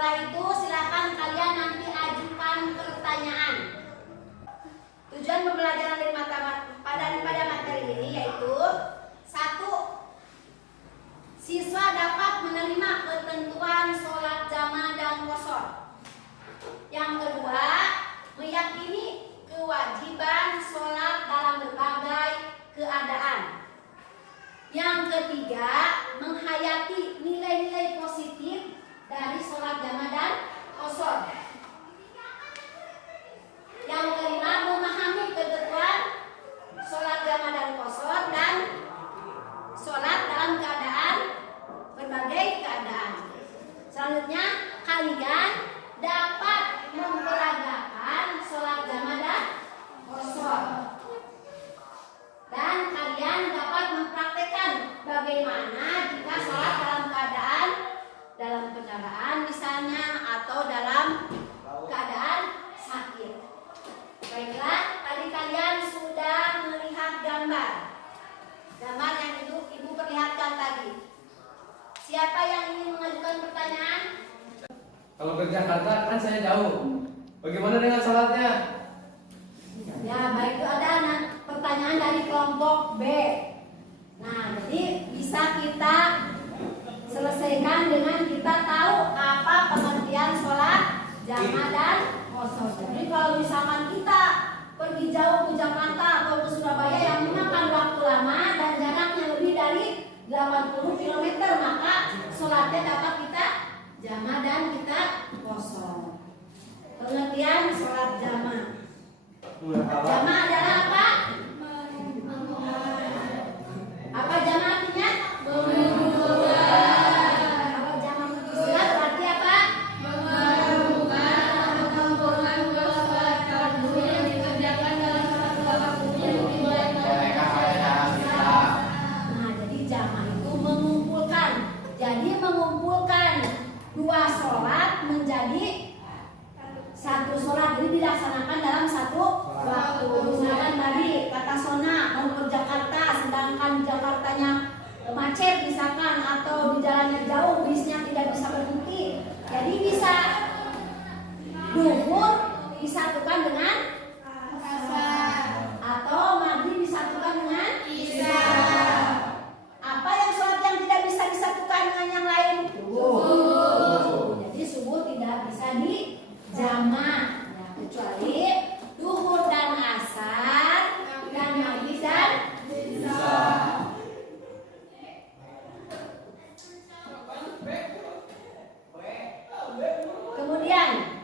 Setelah itu silakan kalian nanti ajukan pertanyaan. Tujuan pembelajaran pada materi ini yaitu: 1. Siswa dapat menerima ketentuan sholat jamaah dan qashar. Yang kedua, meyakini kewajiban sholat dalam berbagai keadaan. Yang ketiga, menghayati nilai-nilai positif dari sholat jamaah dan qashar. Yang kelima, memahami ketentuan sholat jamaah dan qashar dan sholat dalam keadaan berbagai keadaan. Selanjutnya, kalian dapat memperagakan sholat jamaah dan qashar. Dan kalian dapat mempraktekkan bagaimana jika sholat dalam kendaraan misalnya, atau dalam keadaan sakit. Baiklah, tadi kalian sudah melihat gambar yang ibu perlihatkan tadi. Siapa yang ingin mengajukan pertanyaan? Kalau ke Jakarta kan saya jauh. Bagaimana dengan sholatnya? Ya, baik, itu ada pertanyaan dari kelompok B. Nah, jadi bisa kita selesaikan dengan kita tahu apa pengertian sholat jamaah dan qashar. Jadi kalau misalkan kita pergi jauh ke Jakarta atau ke Surabaya yang memakan waktu lama dan jaraknya lebih dari 80 km, maka sholatnya dapat kita jamaah dan kita qashar. Pengertian sholat jamaah. Jamaah adalah apa? Apa jamaah artinya? Kalau jamaah mengumpulkan berarti apa? Yang dikerjakan dalam satu waktu yang Nah, jadi jamaah itu mengumpulkan. Jadi mengumpulkan dua sholat menjadi satu sholat. Jadi dilaksanakan dalam satu waktu. Misalkan tadi kata Sona mau ke Jakarta, sedangkan Jakartanya macet misalkan, atau di jalannya jauh, bisnya tidak bisa berhenti. Jadi bisa duhur disatukan dengan asar, atau maghrib disatukan dengan isya. Apa yang sholat yang tidak bisa disatukan dengan yang lain? Subuh. Jadi subuh tidak bisa dijamaah, ya, kecuali duhur dan asar dan maghrib dan isya. Kemudian,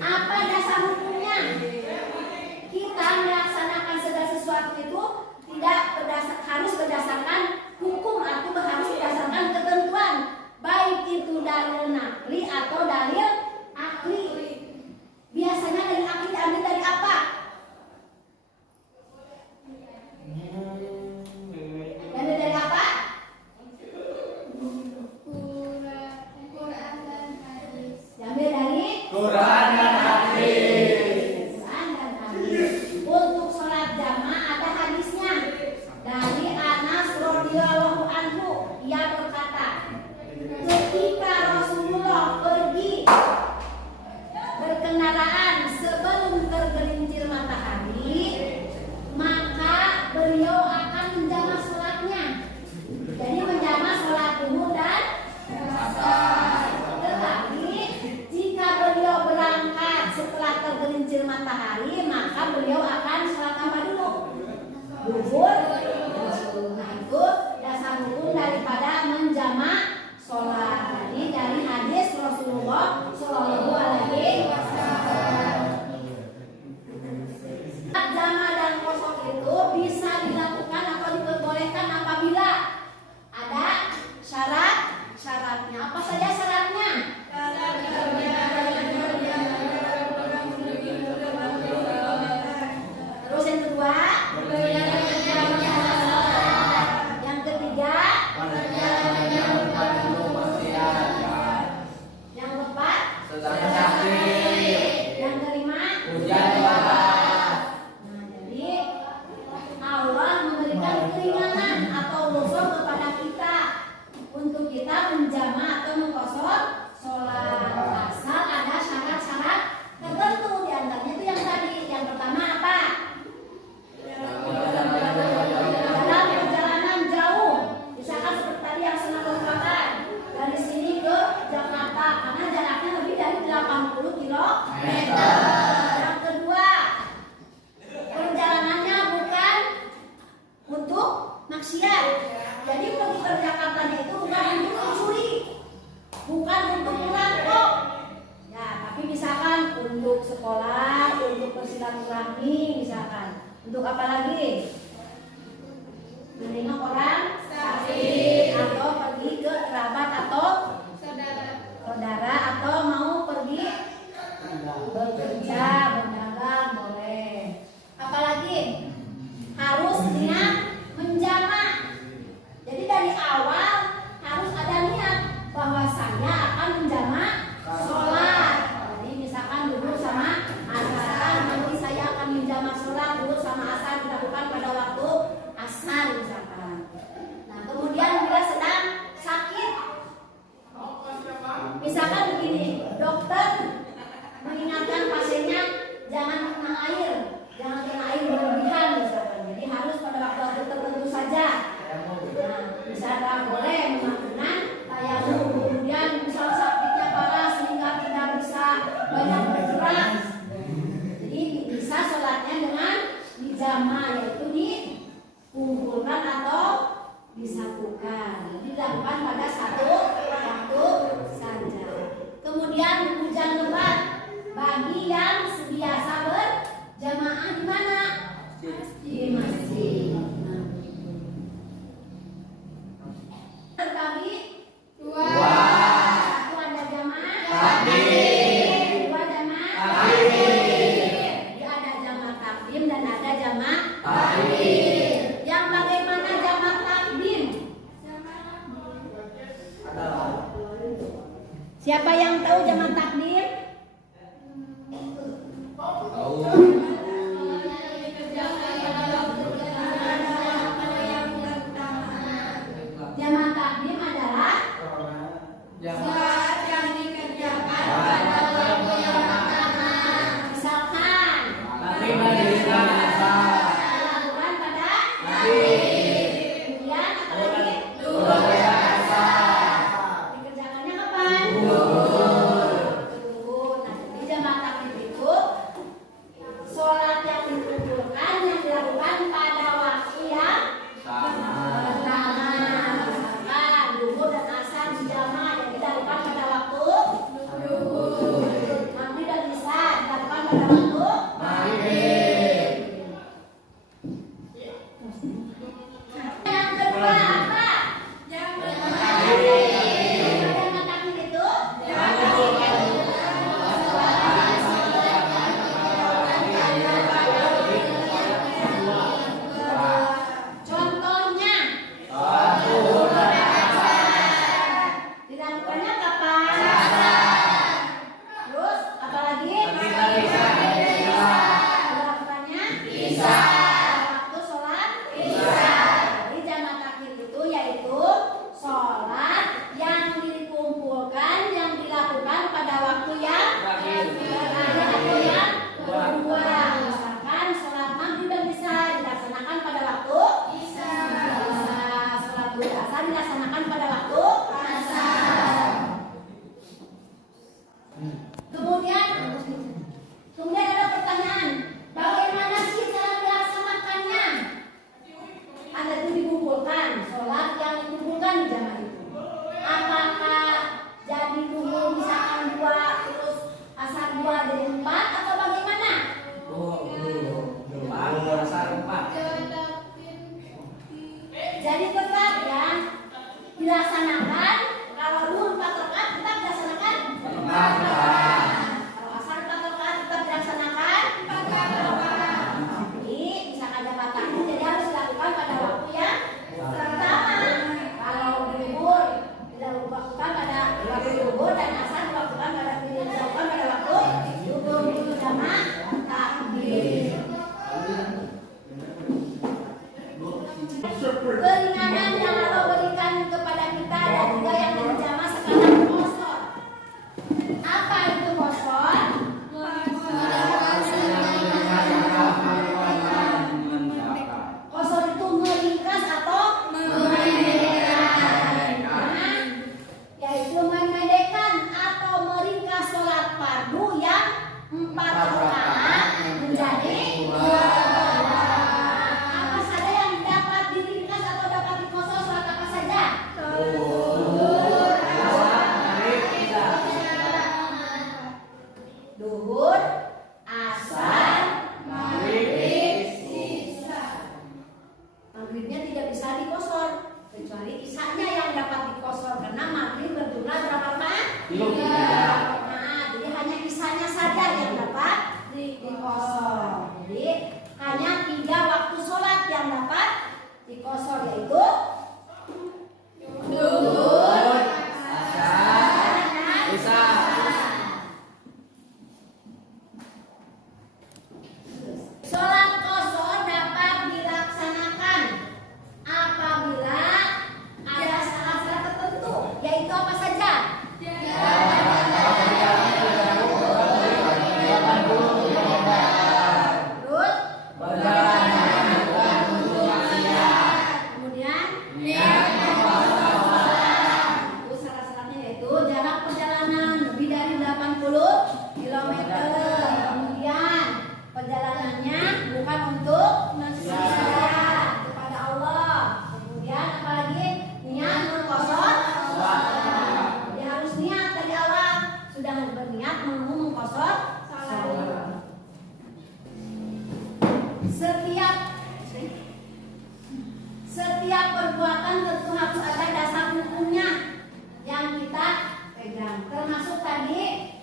apa dasar hukumnya? Kita melaksanakan segala sesuatu itu tidak harus berdasarkan hukum atau harus berdasarkan ketentuan, baik itu dalil naqli atau dalil akli. Biasanya dalil akli diambil dari apa? Diambil dari apa? Diambil dari Quran dan hadis. Quran dan hadis. Untuk sholat jamaah ada hadisnya dari Anas radhiyallahu anhu. Ia berkata, ketika Rasulullah pergi berkendaraan sebelum tergelincir matahari, maka beliau akan menjama sholatnya. Jadi menjama sholat duhur dan asar. Tetapi jika beliau berangkat setelah tergelincir matahari, maka beliau akan sholat apa dulu? Duhur. Nah, itu dasar hukum daripada menjama sholat. Jadi dari hadis Rasulullah Shallallahu Alaihi Wasallam. Jamaah dan qashar itu bisa dilakukan atau diperbolehkan apabila ada syaratnya. Apa saja syaratnya? Terus yang kedua, yang ketiga, yang keempat, yang kelima, nah, jadi Allah memberikan keringanan atau rukhsah kepada kita untuk kita menjama atau Apalagi? Menengok orang sakit atau pergi ke kerabat atau saudara atau mau pergi bekerja, berdagang boleh. Apalagi? Harus niat menjamak. Jadi dari awal harus ada niat bahwa saya akan menjamak sholat. Jadi misalkan dulu sama asar, nanti saya akan menjamak sholat dulu sama asar dilakukan pada waktu asar misalkan. Nah kemudian bila sedang sakit, misalkan begini, dokter mengingatkan pasiennya jangan kena air berlebihan misalkan. Jadi harus pada waktu tertentu saja. Nah, misalkan boleh melakukan tayamum. Kemudian misal sakitnya parah sehingga tidak bisa banyak bergerak. Jadi bisa sholatnya dengan dijama, yaitu dikumpulkan atau disatukan. Jadi dilakukan pada satu waktu saja. Kemudian hujan lebat bagi yang biasa berjamaah di mana? Di masjid. Terbagi dua. Satu ada jamaah takdim, dua jamaah takdim. Jadi ada jamaah takdim dan ada jamaah takdim. Yang bagaimana jamaah takdim? Siapa yang tahu jamaah takdim? Tahu. Jamaah takdim adalah sholat yang dikerjakan pada waktu yang pertama. Misalkan dilakukan pada kemudian apalagi dikerjakannya kapan? Nah, jadi jamaah takdim itu sholat yang dikumpulkan yang dilakukan pada waktu yang pertama. Misalkan duhur dan asar berjamaah yang dilakukan pada waktu duhur. Maghrib dan isya dilakukan pada waktu maghrib. Yang kedua apa? Jamaah takdim itu contohnya dilakukannya kapan? Terus apalagi? Nah, jadi hanya isanya saja yang dapat dikosor. Jadi hanya 3 waktu sholat yang dapat dikosor, yaitu Zuhur, asar, isya. sholat qashar dapat dilaksanakan apabila ada syarat-syarat tertentu, yaitu apa saja? Terus kemudian itu syarat-syaratnya yaitu jarak perjalanan lebih dari 80 km. Kemudian perjalanannya bukan untuk manusia, kepada Allah. Kemudian apalagi niat mengqashar salat. Jadi harus niat dari awal, sudah berniat mau mengqashar salat. Setiap perbuatan tentu harus ada dasar hukumnya yang kita pegang. Termasuk tadi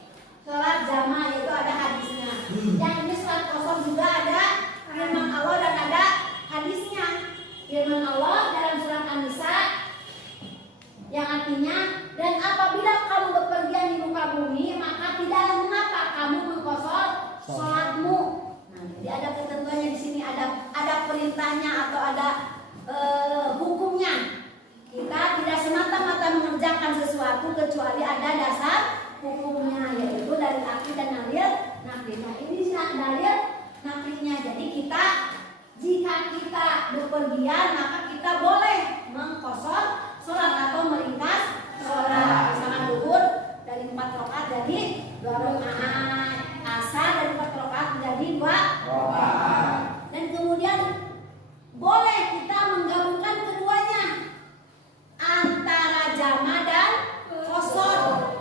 sholat jamaah, yaitu ada hadisnya. Yang ini sholat qashar juga ada firman Allah dan ada hadisnya. Firman Allah dalam surat An-Nisa yang artinya, dan apabila kamu bepergian di muka bumi, maka tidaklah mengapa kamu mengqashar sholatmu. Nah, jadi ada ketentuannya di sini, ada perintahnya atau ada hukumnya. Kita tidak semata-mata mengerjakan sesuatu kecuali ada dasar hukumnya, yaitu dari akli dan dalil nakli. Nah, ini dalil naklinya. Jadi jika kita bepergian, maka kita boleh mengqashar sholat atau meringkas sholat. Misalkan zuhur dari 4 rakaat jadi 2 rakaat, asar dari 4 rakaat menjadi 2 rakaat. Dan kemudian boleh kita menggabungkan keduanya antara jama dan qashar.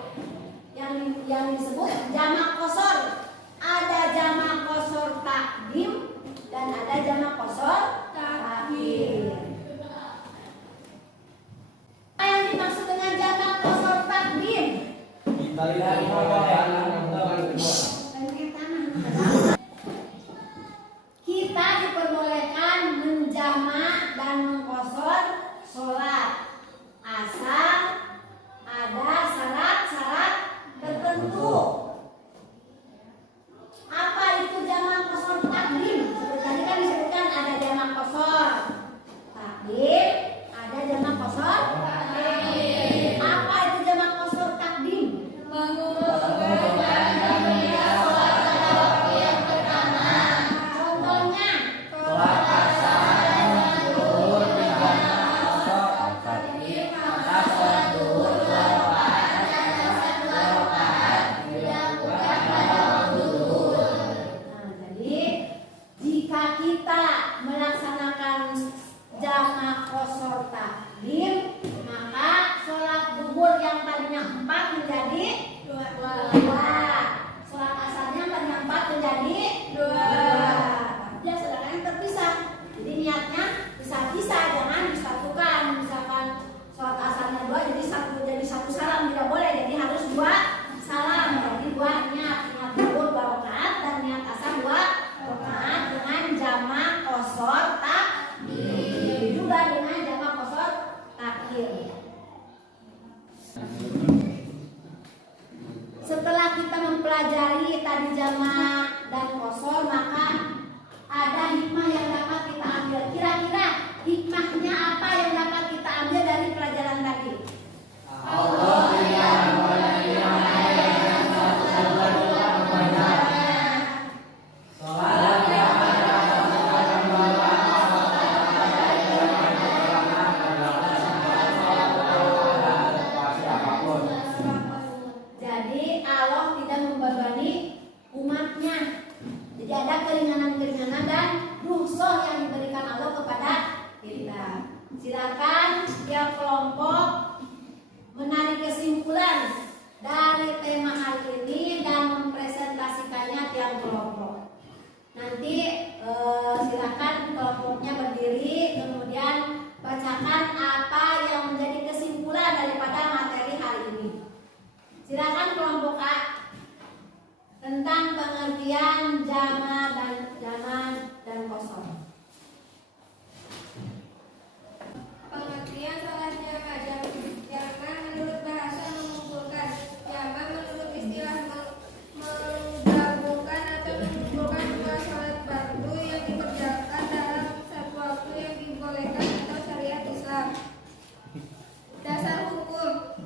Yang disebut jama qashar. Ada jama qashar takdim dan ada jama qashar takhir. Apa yang dimaksud dengan jama qashar takdim? Kita lihat perjalanan hubungan kedua. Kita diperbolehkan menjama dan mengqashar sholat asal ada syarat-syarat tertentu. Apa itu jama qashar takdim? Seperti tadi kan disebutkan ada jama qashar takdim, ada jama qashar takhir. Apa itu jama qashar takdim? Contohnya Sholat asar, zuhur, tiga, asar, asar, zuhur, 2 rakaat, asar, 2 rakaat, dilakukan pada waktu zuhur. Nah, jadi jika kita melaksanakan jama qashar takdim, maka sholat zuhur yang tadinya 4 menjadi 2. Sholat asarnya yang tadinya 4 menjadi 2. Dia sedangkan terpisah. Jadi niatnya bisa-bisa, jangan disatukan. Misalkan sholat asarnya 2 jadi satu salam, tidak boleh. Jadi harus 2 salam. Jadi 2 niat zuhur 2 rakaat dan niat asar 2 rakaat dengan jama qashar takdim, juga dengan jama qashar takhir. Setelah kita mempelajari tadi jama dan qashar, maka ada hikmah yang dapat kita ambil. Kira-kira hikmahnya apa yang dapat kita ambil dari pelajaran tadi? Allah yang menerima satu kepada sholat yang ada dalam apapun. Jadi Allah tidak membebani umatnya. Jadi ada keringanan-keringanan dan rukhsah yang diberikan Allah kepada kita. Silakan setiap kelompok menarik kesimpulan dari tema hari ini dan mempresentasikannya tiap kelompok. Nanti silakan kelompoknya berdiri, kemudian bacakan apa yang menjadi kesimpulan daripada materi hari ini. Silakan kelompok A tentang pengertian jama dan kosor. Pengertian sholat jama. Jama menurut bahasa mengumpulkan. Jama menurut istilah menggabungkan atau mengumpulkan dua sholat fardu yang dikerjakan dalam satu waktu yang dibolehkan atau syariat Islam. Dasar hukum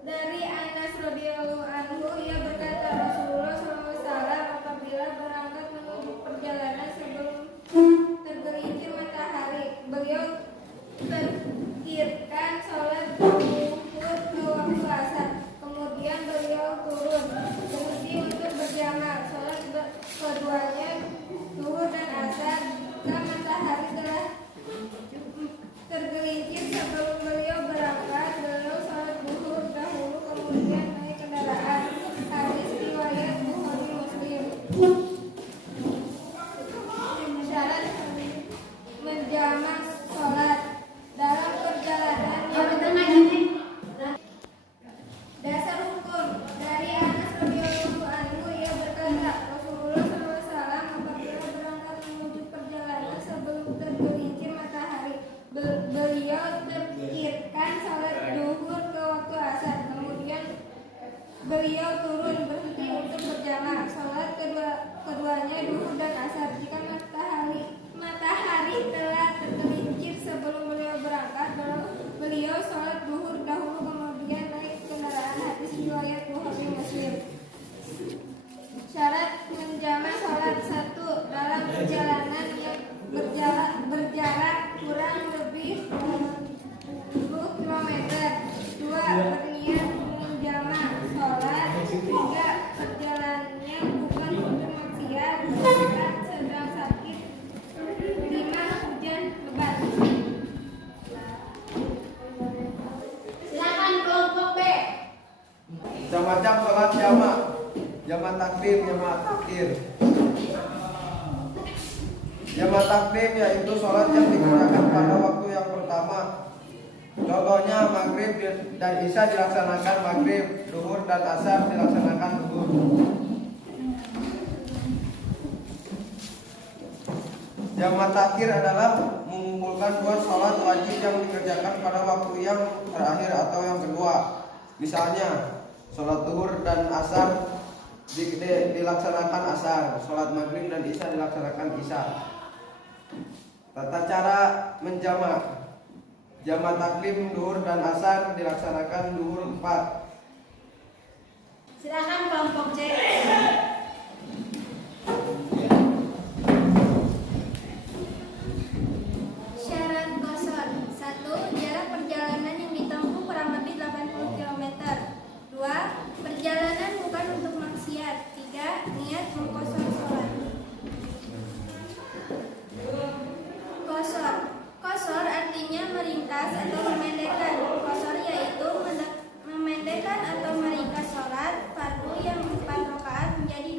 dari Anas radhiyallahu anhu, ia berkata, Rasulullah SAW apabila berangkat menuju perjalanan sebelum tergelincir matahari, beliau terkirkan sholat zuhur ke waktu asar. Kemudian beliau turun berhenti untuk berjamaah. Sholat keduanya zuhur dan asar jika matahari telah tergelincir. Sebelum beliau berangkat, beliau sholat zuhur dahulu, kemudian naik kendaraan. Hadis riwayat Bukhari Muslim. Syarat menjamak sholat dalam perjalanan Dasar hukum dari Anas radhiyallahu anhu, ia berkata, Rasulullah SAW apabila berangkat menuju perjalanan sebelum tergelincir matahari, beliau terkirkan sholat zuhur ke waktu asar. Kemudian beliau turun berhenti untuk berjamaah. Sholat keduanya zuhur dan asar jika matahari telah tergelincir. Sebelum beliau berangkat, beliau sholat zuhur dahulu, kemudian naik kendaraan. Hadis riwayat Bukhari Muslim. Syarat menjamak sholat: 1. Dalam perjalanan yang berjarak kurang lebih 10 km. 2. Berniat menjamak sholat. 3. Perjalanannya bukan untuk maksiat. 4. Sedang sakit. 5. Hujan lebat. Silakan kelompok B. Macam-macam sholat jamak. Jamak takdim, jamak takhir. Jamak takdim yaitu sholat yang dikerjakan pada waktu yang pertama. Contohnya maghrib dan isya dilaksanakan maghrib, zuhur dan asar dilaksanakan zuhur. Jamak takhir adalah mengumpulkan dua sholat wajib yang dikerjakan pada waktu yang terakhir atau yang kedua. Misalnya, sholat zuhur dan asar dilaksanakan asar, sholat maghrib dan isya dilaksanakan isya. Tata cara menjamak: jamak takdim zuhur dan asar dilaksanakan zuhur 4. Silakan kelompok C. Syarat qasar: 1. Jarak perjalanan yang ditempuh kurang lebih 80 km. 2. Perjalanan bukan untuk maksiat. 3. Niat mengqasar sholat. Qasar artinya meringkas atau memendekkan. Qasar yaitu memendekkan atau meringkas sholat fardu yang 4 rakaat menjadi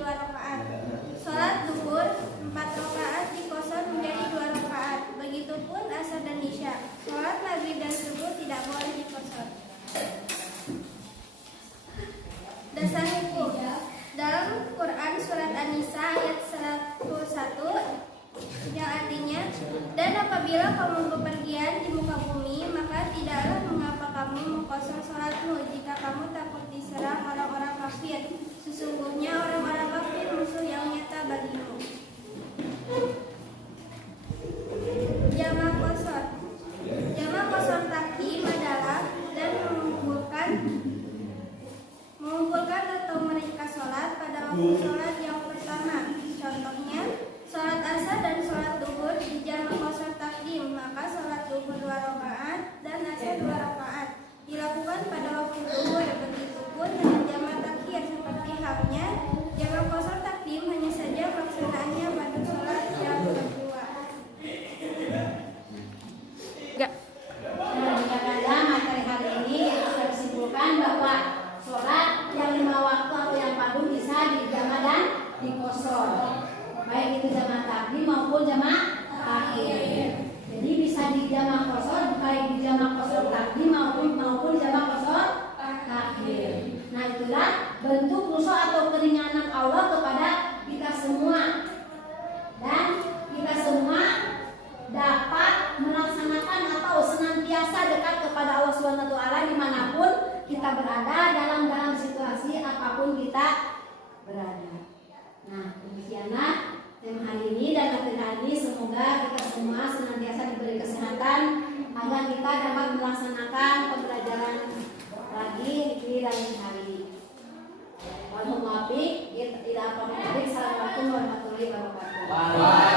berada dalam situasi apapun kita berada. Nah, demikianlah tema hari ini dan materi hari ini. Semoga kita semua senantiasa diberi kesehatan agar kita dapat melaksanakan pembelajaran lagi di lain hari. Mohon maaf, tidak apa-apa. Assalamualaikum warahmatullahi wabarakatuh.